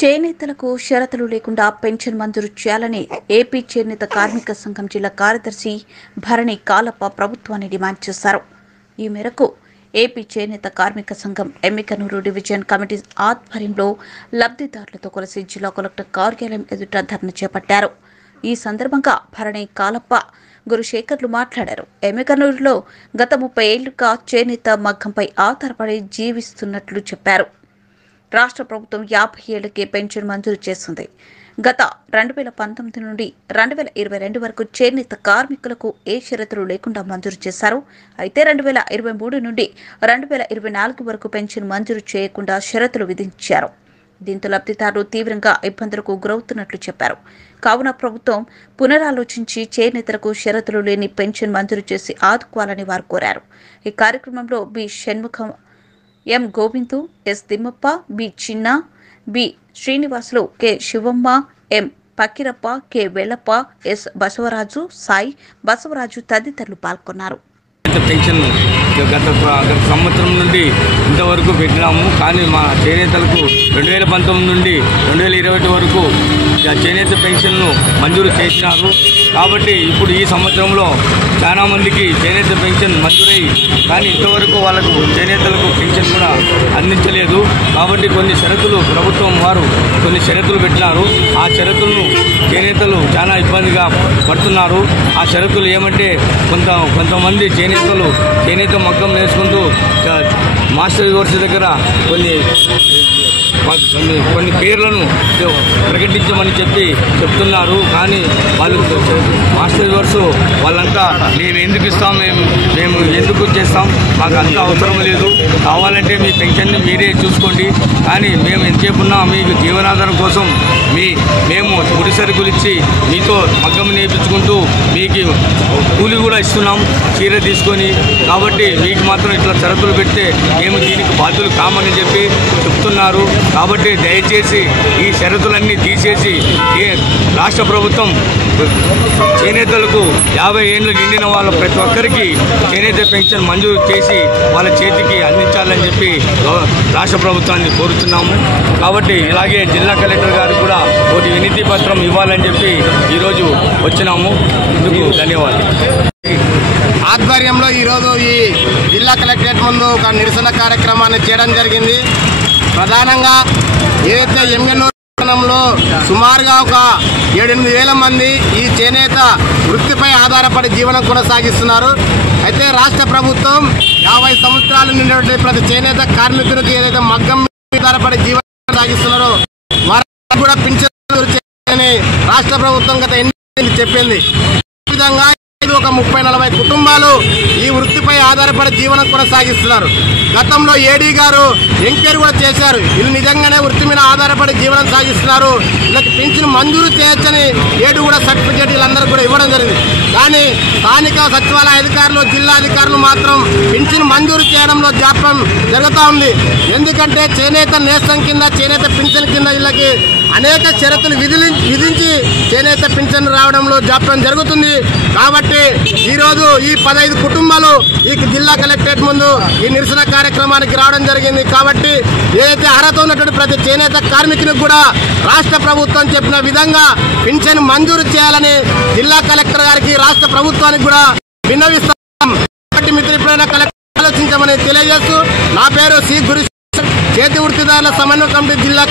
చేనేతలకు షరతులు లేకుండా పెన్షన్ మంజూరు చేయాలని ఏపీ చేనేత కార్మిక సంఘం జిల్లా కార్యదర్శి భరణి కాలప్ప ప్రభుత్వాన్ని డిమాండ్ చేశారు. ఈ మేరకు ఏపీ చేనేత కార్మిక సంఘం ఎమ్మికనూరు డివిజన్ కమిటీ ఆధ్వర్యంలో లబ్ధిదారులతో కలిసి జిల్లా కలెక్టర్ కార్యాలయం ఎదుట ధర్నా చేపట్టారు. ఈ సందర్భంగా భరణి కాలప్ప గురుశేఖర్లు మాట్లాడారు. ఎమ్మికనూరులో గత 30 ఏళ్లుగా చేనేత మగ్గంపై ఆధారపడి జీవిస్తున్నట్లు చెప్పారు. రాష్ట్ర ప్రభుత్వం 50 ఏళ్లకే పెన్షన్ మంజూరు చేస్తుంది. గత 2019 నుండి 2022 వరకు చేనేత కార్మికులకు ఏ షరతులు లేకుండా మంజూరు చేశారు. అయితే 2023 నుండి 2024 వరకు పెన్షన్ మంజూరు చేయకుండా షరతులు విధించారు. దీంతో లబ్ధిదారులు తీవ్రంగా ఇబ్బందులకు గురవుతున్నట్లు చెప్పారు. కావున ప్రభుత్వం పునరాలోచించి చేనేతలకు షరతులు లేని పెన్షన్ మంజూరు చేసి ఆదుకోవాలని వారు కోరారు. ఈ కార్యక్రమంలో బి షణ్ముఖం, ఎం గోవిందు, ఎస్ తిమ్మప్ప, బి చిన్న, బి శ్రీనివాసులు, కె శివమ్మ, ఎం పక్కిరప్ప, కె వెల్లప్ప, ఎస్ బసవరాజు, సాయి బసవరాజు తదితరులు పాల్గొన్నారు. పెన్షన్ గత సంవత్సరం నుండి ఇంతవరకు పెట్టినాము. కానీ మా చేనేతలకు 2019 నుండి 2021 వరకు చేనేత పెన్షన్ను మంజూరు చేసినారు. కాబట్టి ఇప్పుడు ఈ సంవత్సరంలో చాలా మందికి చేనేత పెన్షన్ మంజూరై, కానీ ఇంతవరకు వాళ్ళకు చేనేతలకు పెన్షన్ కూడా అందించలేదు. కాబట్టి కొన్ని షరతులు ప్రభుత్వం వారు కొన్ని షరతులు పెట్టినారు. ఆ షరతులను చేనేతలు చాలా ఇబ్బందిగా పడుతున్నారు. ఆ షరతులు ఏమంటే కొంతమంది చేనేత మగ్గం నేర్చుకుంటూ మాస్టర్ కోర్సు దగ్గర కొన్ని పేర్లను ప్రకటించమని చెప్తున్నారు. కానీ వాళ్ళు మాస్టర్ కోర్సు వాళ్ళంతా మేము ఎందుకు ఇస్తాం, మేము ఎందుకు చేస్తాం, మాకు అంత అవసరం లేదు, కావాలంటే మీ పెన్షన్ని మీరే చూసుకోండి, కానీ మేము ఎంతసేపున్నా మీకు జీవనాధారం కోసం మేము గుడి సరుకులు ఇచ్చి మీతో మగ్గం నేర్పించుకుంటూ మీకు కూలి కూడా ఇస్తున్నాం చీర తీసుకొని. కాబట్టి మీకు మాత్రం ఇట్లా షరతులు పెడితే మేము దీనికి బాధ్యులు కామని చెప్తున్నారు. కాబట్టి దయచేసి ఈ షరతులన్నీ తీసేసి రాష్ట్ర ప్రభుత్వం చేనేతలకు 50 ఏళ్ళు నిండిన వాళ్ళ ప్రతి ఒక్కరికి చేనేత పెన్షన్ మంజూరు చేసి వాళ్ళ చేతికి అందించాలని చెప్పి రాష్ట్ర ప్రభుత్వాన్ని కోరుతున్నాము. కాబట్టి ఇలాగే జిల్లా కలెక్టర్ గారు కూడా ఒకటి వినతి పత్రం ఇవ్వాలని చెప్పి ఈరోజు వచ్చినాము. ఇందుకు ధన్యవాదాలు. ఆధ్వర్యంలో ఈరోజు ఈ జిల్లా కలెక్టరేట్ ముందు ఒక నిరసన కార్యక్రమాన్ని చేయడం జరిగింది. ప్రధానంగా ఏదైతే ఎమ్మెనూరులో సుమారుగా ఒక 7-8 వేల మంది ఈ చేనేత వృత్తిపై ఆధారపడి జీవనం కొనసాగిస్తున్నారు. అయితే రాష్ట్ర ప్రభుత్వం 50 సంవత్సరాలు నిండినటువంటి ప్రతి చేనేత కార్మికులకు ఏదైతే మగ్గం మీద ఆధారపడి జీవనం సాగిస్తున్నారో వారికి కూడా పింఛను చేయాలని రాష్ట్ర ప్రభుత్వం గత ఎన్నికలు చెప్పింది. ఈ విధంగా ఒక 30-40 కుటుంబాలు ఈ వృత్తిపై ఆధారపడి జీవనం కొనసాగిస్తున్నారు. గతంలో ఏడీ గారు ఎంక్వైరీ కూడా చేశారు. వీళ్ళు నిజంగానే వృత్తి మీద ఆధారపడి జీవనం సాగిస్తున్నారు, వీళ్ళకి పింఛను మంజూరు చేయొచ్చని ఏడు కూడా సర్టిఫికేట్ వీళ్ళందరూ కూడా ఇవ్వడం జరిగింది. కానీ స్థానిక సచివాలయ అధికారులు, జిల్లా అధికారులు మాత్రం పింఛను మంజూరు చేయడంలో జాప్యం జరుగుతూ ఉంది. ఎందుకంటే చేనేత నేస్తం కింద, చేనేత పింఛన్ కింద వీళ్ళకి అనేక షరతులు విధించి చేనేత పింఛన్ రావడంలో జాప్యం జరుగుతుంది. కాబట్టి ఈరోజు ఈ 15 కుటుంబాలు ఈ జిల్లా కలెక్టరేట్ ముందు ఈ నిరసన కార్యక్రమానికి రావడం జరిగింది. కాబట్టి ఏదైతే అర్హత ఉన్నటువంటి ప్రతి చేనేత కార్మికునికి కూడా రాష్ట్ర ప్రభుత్వం చెప్పిన విధంగా పింఛన్ మంజూరు చేయాలని జిల్లా కలెక్టర్ గారికి, రాష్ట్ర ప్రభుత్వానికి కూడా విన్నవిస్తాం. కాబట్టి మిత్రులైన కలెక్టర్ ఆలోచించమని తెలియజేస్తూ, నా పేరు సి గురు, చేతి వృత్తిదారుల సమన్వయ కమిటీ జిల్లా.